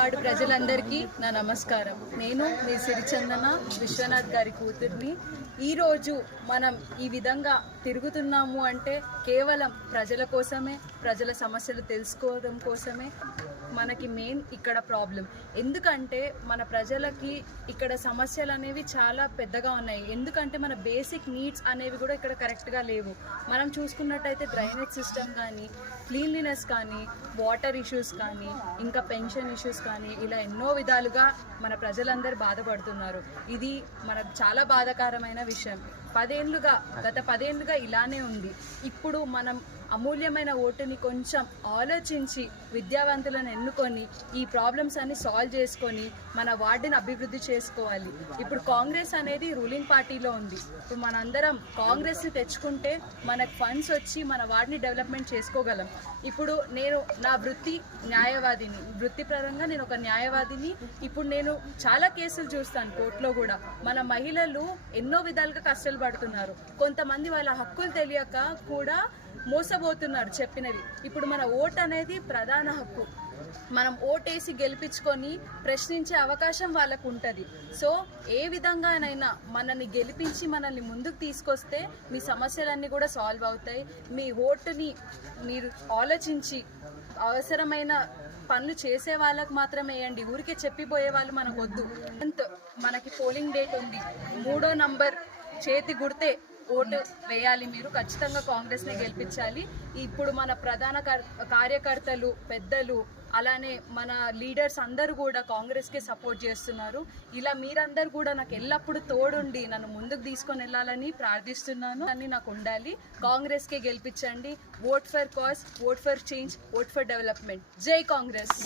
Ward ప్రజలందరికీ నా నమస్కారం. నేను మీ సిరిచందన విశ్వనాథ్ గారి కూతుర్ని. ఈరోజు మనం ఈ విధంగా తిరుగుతున్నాము అంటే కేవలం ప్రజల కోసమే, ప్రజల సమస్యలు తెలుసుకోవడం కోసమే. మనకి మెయిన్ ఇక్కడ ప్రాబ్లం ఎందుకంటే మన ప్రజలకి ఇక్కడ సమస్యలు అనేవి చాలా పెద్దగా ఉన్నాయి. ఎందుకంటే మన బేసిక్ నీడ్స్ అనేవి కూడా ఇక్కడ కరెక్ట్గా లేవు. మనం చూసుకున్నట్టయితే డ్రైనేజ్ సిస్టమ్ కానీ, క్లీన్లీనెస్ కానీ, వాటర్ ఇష్యూస్ కానీ, ఇంకా పెన్షన్ ఇష్యూస్ కానీ, ఇలా ఎన్నో విధాలుగా మన ప్రజలందరూ బాధపడుతున్నారు. ఇది మనకు చాలా బాధాకరమైన విషయం. గత 10 ఏళ్ళుగా ఇలానే ఉంది. ఇప్పుడు మనం అమూల్యమైన ఓటుని కొంచెం ఆలోచించి విద్యావంతులను ఎన్నుకొని ఈ ప్రాబ్లమ్స్ అన్ని సాల్వ్ చేసుకొని మన వార్డుని అభివృద్ధి చేసుకోవాలి. ఇప్పుడు కాంగ్రెస్ అనేది రూలింగ్ పార్టీలో ఉంది. ఇప్పుడు మనందరం కాంగ్రెస్ని తెచ్చుకుంటే మనకు ఫండ్స్ వచ్చి మన వార్డుని డెవలప్మెంట్ చేసుకోగలం. ఇప్పుడు నేను నా న్యాయవాదిని, వృత్తిపరంగా నేను ఒక న్యాయవాదిని. ఇప్పుడు నేను చాలా కేసులు చూస్తాను కోర్టులో కూడా. మన మహిళలు ఎన్నో విధాలుగా కష్టాలు పడుతున్నారు. కొంతమంది వాళ్ళ హక్కులు తెలియక కూడా మోసపోతున్నారు చెప్పినవి. ఇప్పుడు మన ఓటు అనేది ప్రధాన హక్కు. మనం ఓటేసి గెలిపించుకొని ప్రశ్నించే అవకాశం వాళ్ళకు ఉంటుంది. సో ఏ విధంగానైనా మనల్ని గెలిపించి మనల్ని ముందుకు తీసుకొస్తే మీ సమస్యలన్నీ కూడా సాల్వ్ అవుతాయి. మీ ఓటుని మీరు ఆలోచించి అవసరమైన పనులు చేసే వాళ్ళకు మాత్రమే వేయండి. ఊరికే చెప్పిపోయే వాళ్ళు మనకు వద్దు. మనకి పోలింగ్ డేట్ ఉంది. 3వ నంబర్ చేతి గుర్తే ఓటు వేయాలి. మీరు ఖచ్చితంగా కాంగ్రెస్ని గెలిపించాలి. ఇప్పుడు మన ప్రధాన కార్యకర్తలు, పెద్దలు, అలానే మన లీడర్స్ అందరూ కూడా కాంగ్రెస్కే సపోర్ట్ చేస్తున్నారు. ఇలా మీరందరూ కూడా నాకు ఎల్లప్పుడూ తోడుండి నన్ను ముందుకు తీసుకొని వెళ్ళాలని ప్రార్థిస్తున్నాను. అన్నీ నాకు ఉండాలి. కాంగ్రెస్కే గెలిపించండి. Vote for cause, vote for change, vote for development. జై కాంగ్రెస్.